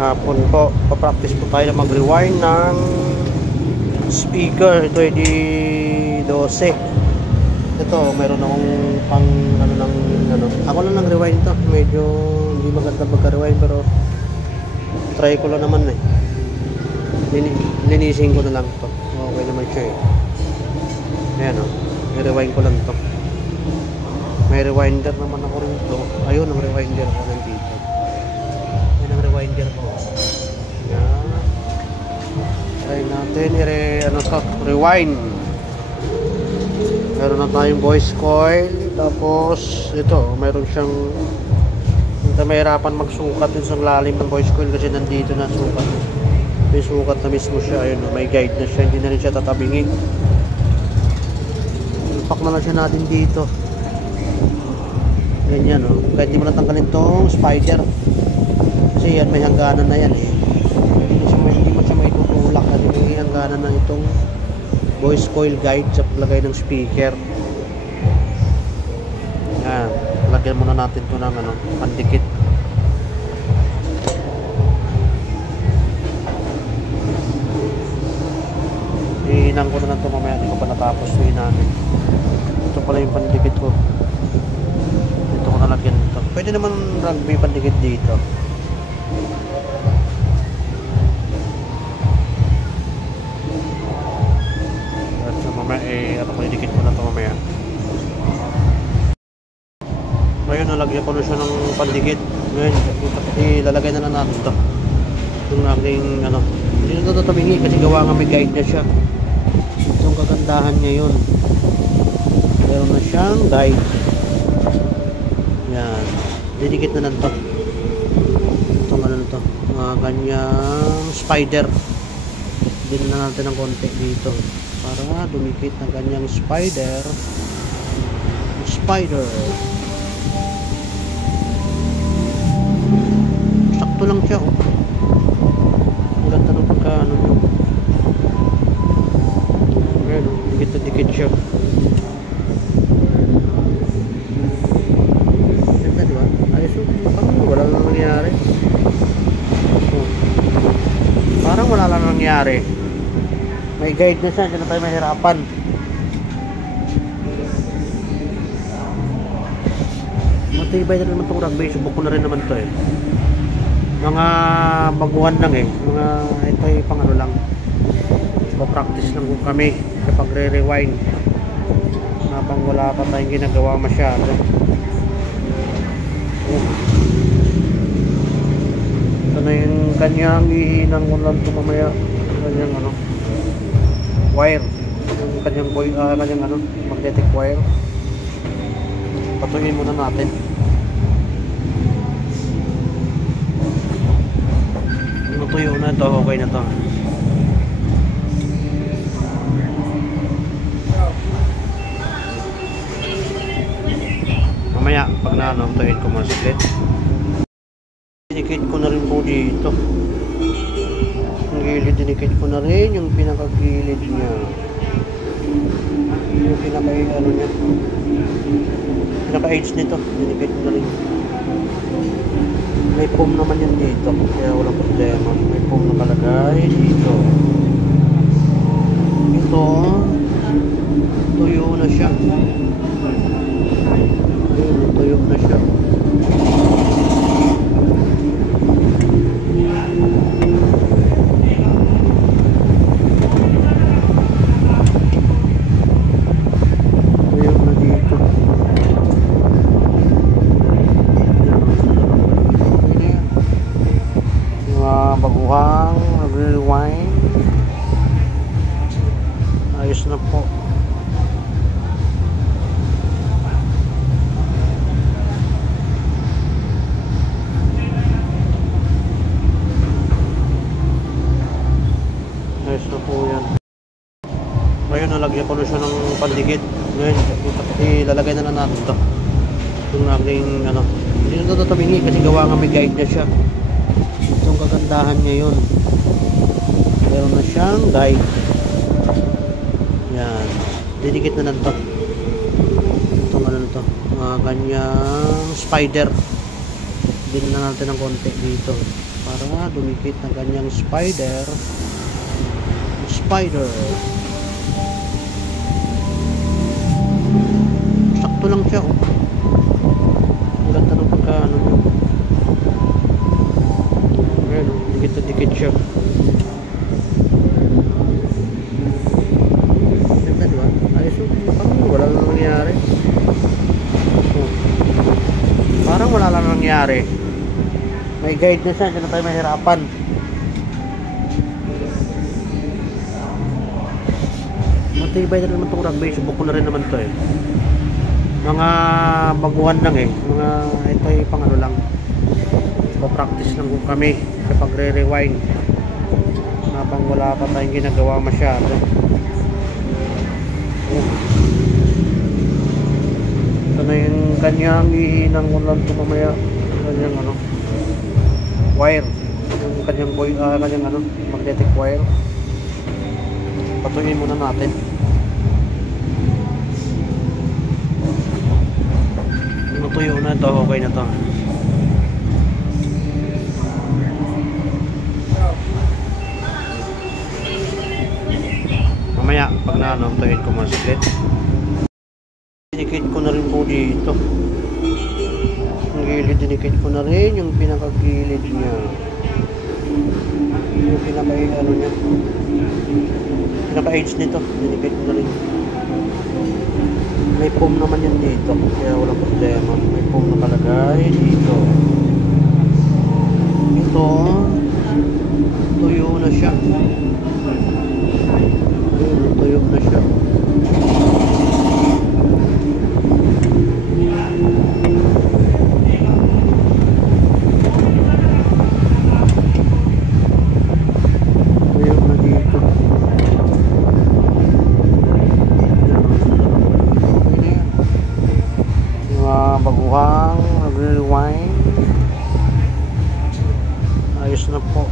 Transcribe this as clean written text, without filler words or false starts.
hapon po. Papractice po tayo na mag-rewind ng speaker. Ito ay di 12. Ito, meron akong pang ako lang nag-rewind to. Medyo hindi maganda magka-rewind pero try ko lang naman eh. Linisin ko na lang to. Okay naman siya eh. Ayan o, i-rewind ko lang to. May rewinder naman ako rin to. Ayun, ang rewinder ako nandito. Yan ang rewinder ko. Yan. Try natin rewind. Meron na tayong voice coil. Tapos ito, meron siyang mahirapan magsukat din sa lalim ng voice coil kasi nandito na sukat. May sukat na mismo siya. Ayun, may guide na siya. Hindi na rin siya tatabingin. Ipak na lang siya natin dito. Ganyan o. Kahit di mo natanggalin itong spider. Kasi yan, may hangganan na yan eh. Hindi mo siya maitutulak. May hangganan na itong voice coil guide sa paglagay ng speaker. Yan. Lagyan muna natin ito ng pandikit. Hihinang ko na lang ito mamaya. Hindi ko pa natapos hinanin. Ito pala yung pandikit ko. Ito ko nalagyan ito. Pwede naman rugby pandikit dito. At so mamaya ko idikit ko na ito mamaya. Ngayon nalagyan ko na siya ng pandikit. Ngayon ilalagay na natin ito. Yung aking hindi na ito tatabingi kasi gawa nga may guide na siya. Itong kagandahan niya yun. Meron na siyang guide. Yan. Didikit na lang ito. Itong ito. Mga ganyang spider. Din na natin ng konti dito. Para dumikit ng ganyang spider. Spider. Sakto lang siya. Ganda ng pagkaano nyo. Ayan, dikit na dikit siya. Ganda diba? Ayos yun. Parang wala lang nangyari. Parang wala lang nangyari. May guide na siya. Diyan na tayo mahirapan. Matibay na naman itong rugby. Subok ko na rin naman ito eh. Mga baguhan lang eh. Ito ay pang lang. Pa-practice lang kami kapag re-rewind. Habang wala pa tayong ginagawa masyado. Ito na yung kanyang ihinang ko lang ito mamaya. Kanyang wire. Yung kanyang magnetic wire. Patuloy muna natin. Tuyo na ito, okay na ito. Mamaya pag tuyuin ko muna saglit. Dinikit ko na rin po dito. Yung gilid dinikit ko na rin, yung pinakagilid niya. Yung niya. Pinaka-edge nito, dinikit ko na rin. May foam naman yan dito, kaya walang problema. May foam nakalagay dito. Ito, tuyo na siya. Tuyo na siya. Tuyo na dito. Baguhang rewind. Ayos na po. Ayos na po yan. Ngayon nalagyan ko na siya ng pandikit. Ngayon ilalagay na natin ito. Yung aking hindi na ito tatabingi kasi gawa nga may guide na siya. Itong kagandahan niya yun. Meron na siyang guide. Yan. Didikit na lang ito. Itong ganyang spider. din na natin ng konti dito para dumikit ng kanyang spider. Sakto lang siya, oh. Ang ganda ng pagkaano niya. Ayan, oh, dikit na dikit siya. Ganda, diba? Ayos, oh. Parang wala lang nangyari. Oh. Parang wala lang nangyari. May guide na siya, hindi na tayo mahirapan. Matibay na naman itong rugby. Subok ko na rin naman ito eh. Mga baguhan lang eh. Ito ay pang ano lang. Pa-practice lang kami kapag re-rewind. Habang wala pa tayong ginagawa masyado. Ito na yung kanyang ihinang ulan ito mamaya. Kanyang ano, wire. Yung kanyang magnetic wire. Patuloy muna natin. Natuyo na ito, okay na ito. Mamaya pag tuyuin ko muna saglit. Dinikit ko na rin po dito. Ang gilid, dinikit ko na rin yung pinakagilid niya. Yung pinaka-edge nito, dinikit ko na rin. May foam naman yan dito, kaya walang problema. May foam nakalagay dito. Ito, tuyo na siya. Tuyo na siya. Baguhang nag-rewind. Ayos na po.